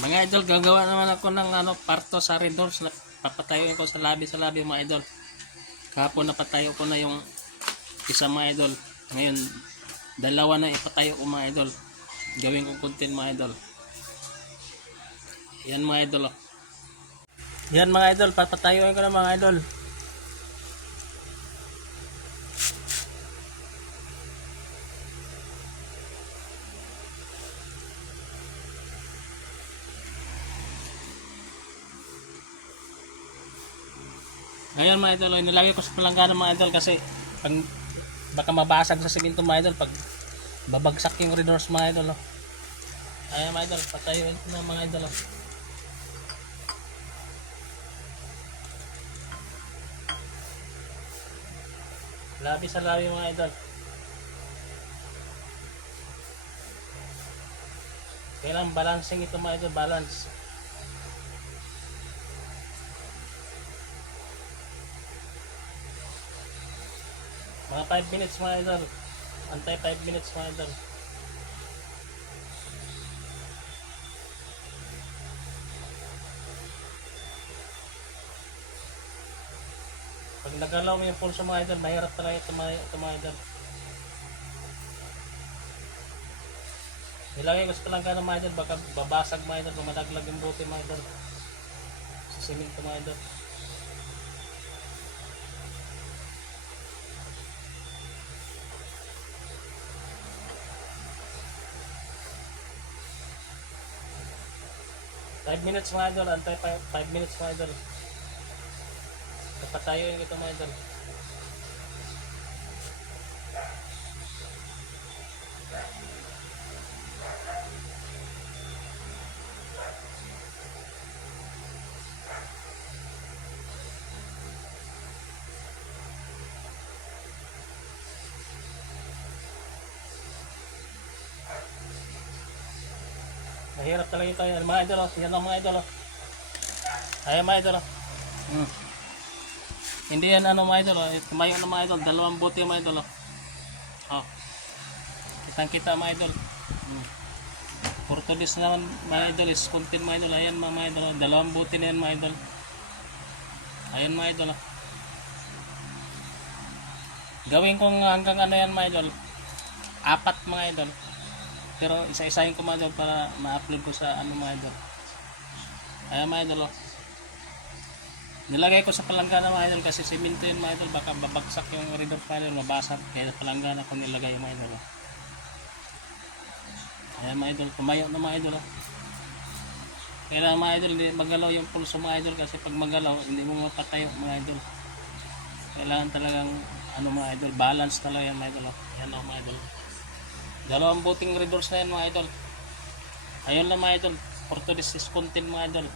Mga idol, gagawa naman ako ng parto sa red doors na papatayoin ko sa labi mga idol. Kahapon napatayo ko na yung isa mga idol. Ngayon, dalawa na ipatayo ko mga idol. Gawin kong content mga idol. Yan mga idol. Oh. Yan mga idol, papatayoin ko na mga idol. Ngayon mga idol, nilagay ko sa palanggana mga idol kasi pag baka mabasag sa simento mga idol pag babagsak yung red doors mga idol. Oh. Ayan mga idol, patayuin ko na mga idol. Oh. Labi sa labi mga idol. Kailangan balancing ito mga idol, balance. Mga 5 minutes mga idol. Antay 5 minutes mga idol. Pag nagalaw mo yung pulso mga idol, mahirap talaga ito mga idol. Nilagay ko sa palanggana mga idol, baka babasag mga idol, kung madaglag yung buti mga idol. Sa simento mga idol. Five minutes mga idol, antay 5 minutes mga idol. Napatayoin ito mga idol. Mahirap talaga ito yan mga idol. Yan ang mga idol. Ayan mga idol. Hindi yan mga idol. Tumayo na mga idol. Dalawang buti mga idol. Oh. Kitang kita mga idol. Portodis naman mga idol. Is content mga idol. Ayan mga idol. Dalawang buti na yan mga idol. Ayan mga idol. Gawin kong hanggang yan mga idol. 4 mga idol. Pero isa-isahin ko mga idol para ma-upload ko sa mga idol. Ayan mga idol. Nilagay ko sa palanggana mga idol kasi simento yun mga idol. Baka babagsak yung red door mga idol, mabasag. Kaya palanggana ko nilagay mga idol. Ayan mga idol, tumayo na mga idol. Kailangan mga idol, hindi magalaw yung pulso mga idol kasi pag magalaw, hindi mo mapatayo mga idol. Kailangan talagang mga idol, balance talaga yan mga idol. Ayan mga idol. Dalawang buting red doors na yan mga idol. Ayun lang mga idol. Portodis is content mga idol.